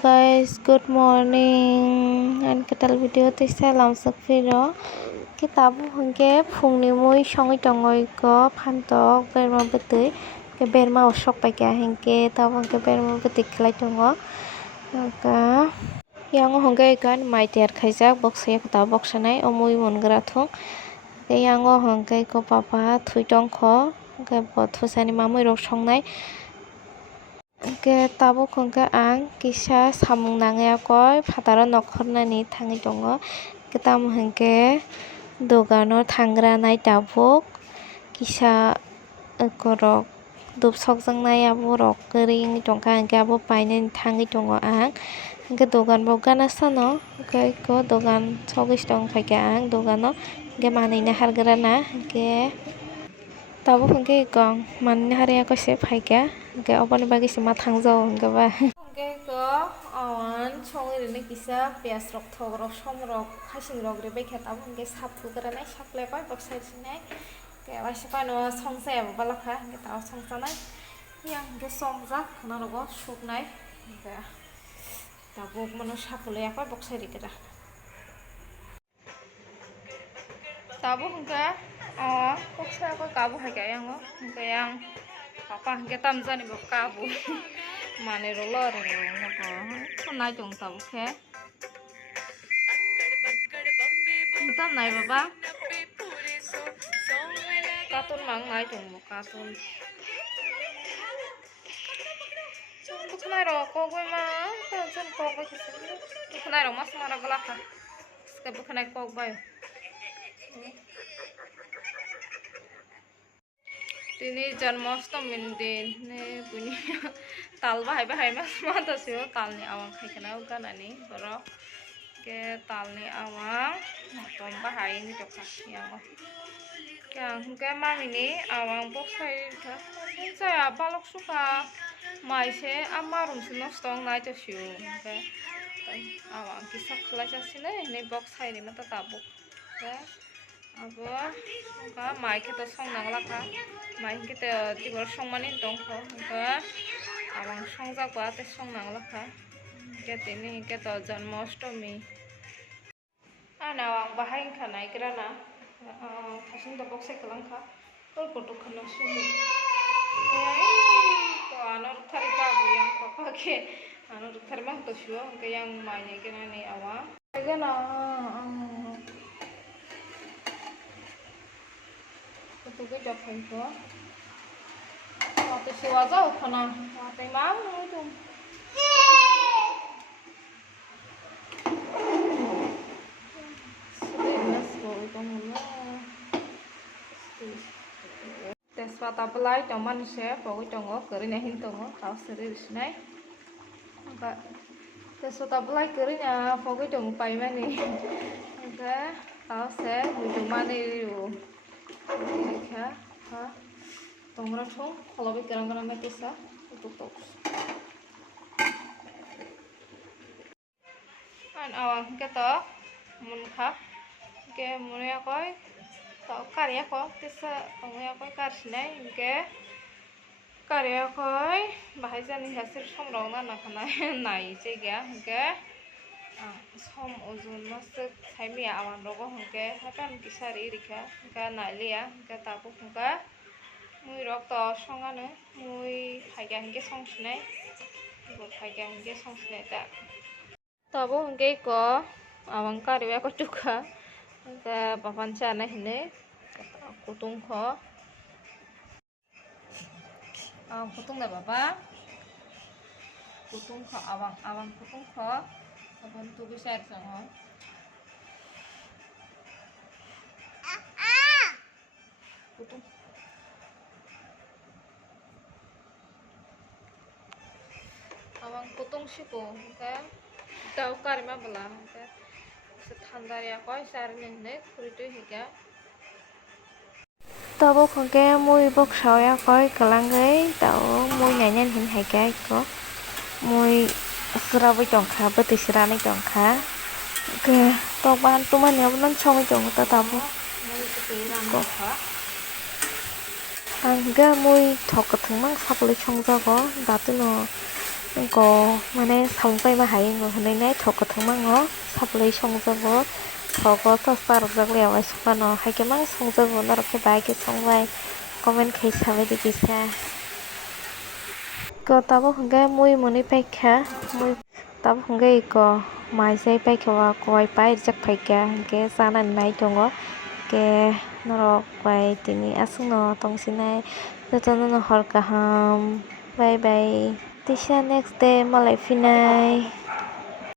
guys, good morning. And katal video te salam sakfiro. Kitabu hangke phungni mui songi tongoi ko phantok berma betui. Ke berma osok pai ka hangke tabu hangke berma betui khlai tongo. Ka yang hangke kan mai ter khaijak boxya kata boxanai omui mongra thung. Ke yang hangke ko papa thui tongkho. Ke bo thusani mamui rok songnai. Ke tabuk hongke ang kisa samung nangai koi fataro nokhornani thangi tongo ke tam hongke dogano thangra nai tabuk kisa korok dup sokjaknai abo rok ring tongka hingke abo painani thangi tongo ang hingke dogan bo gana sano hingke ko dogan sogis tongkhaika ang dogano hingke manui na hargrana hingke tabuk hingke kong manui na harya kaise phaika hingke oboni bagi sima thangjao hingke ba hingke ko awan songi rene kisa pias rok thok rok som rok khasing rok rebai kha tabuk hingke sapu granai saplai pai boksai sinai ke waisa no songsai abo balakha hingke tabuk songsanai yang hingke somjak khana rogo suknai hingke tabuk mano sapulai pai boksai rikra tabuk hingke boksai ko kabu haika yango hingke yang papa hingke tamjani bo kabu mane rolo ko nai tong tabuk he tam nai baba katun mang nai tong mo katun bukanai ro ko goi ma jon ko goi kisi bukanai ro mas mara galakha ke bukanai ko bai tini janmashtami din ne buni tal bahai mas mata sio talni awang khaikana uganani borok ke talni awang tom bahai ni tokha yang yang ke mamini awang boksai tha saya balok suka maise amarum sino stong nai to sio ke awang kisa khlai jasine ne boksai ni mata tabuk ke abo ka mai ke to song nanglaka mai ke te tibor songmani tongkho ke awang songjak ba te song nanglaka ke tini ke to janmashtami ana awang bahai khanai grana thasing to boksai kalangkha tol poto khana sumi to anor thari ka buyang papa ke anor thari mang to shuo ke yang mai ne gena ni awang gena tu cái chọc hình của họ từ xưa giờ khả năng họ tay máu nói chung Tespa apply trong man sẽ phổ trong ngõ cửa này hình trong ngõ thảo series này và Tespa apply cửa nhà phổ cái trong bay mà nè cái thảo sẽ người trong man đi rồi kha ha tongra thong kholobi kerang metisa tutuk an awang ke to mun kha ke munya koi to karya ko tisa tongya koi karsinai ke karya koi bahai jani hasir somrong na khana nai jega ke som ozon masuk saimi awan rogo hongke hakan kisari rikha hongka nailia hongka tabuk hongka mui rok to songano mui phaiga hongke songsinai bo phaiga hongke songsinai ta tabuk hongke ko awang kariwa ko tukha hongka bapan chana hine kutung kho kutung da baba kutung kho awang kutung kho अपन तू भी शायद संग कुतुम awang kutung siku ke tau karima bela ke sethandaria koi sarne ne kuritu higa tabo khongke mui bok sawya koi kalangai tau mui nyanyan hin haika ko mui serabai tongkha beti serani tongkha ke toban tuman ya nan songi tong ta tabu ko angga mui thok thung mang sapli songja go datu no Ko mane sampai mahai ngo hanai nai thoko thangmango saplai songjago thogo tosta rokjak leawai sukano haike mang songjago norok ke bai ke songbai comment khai sabai de kisa ko tabo hingke mui monoi paikha mui tabo hingke ko maisai paikha o kowai pai rijak paikha hingke chanani nai tongo hingke norok bai tini aswngno tongsinai jotono no hor kaham bye bye tisa next day malai phinai.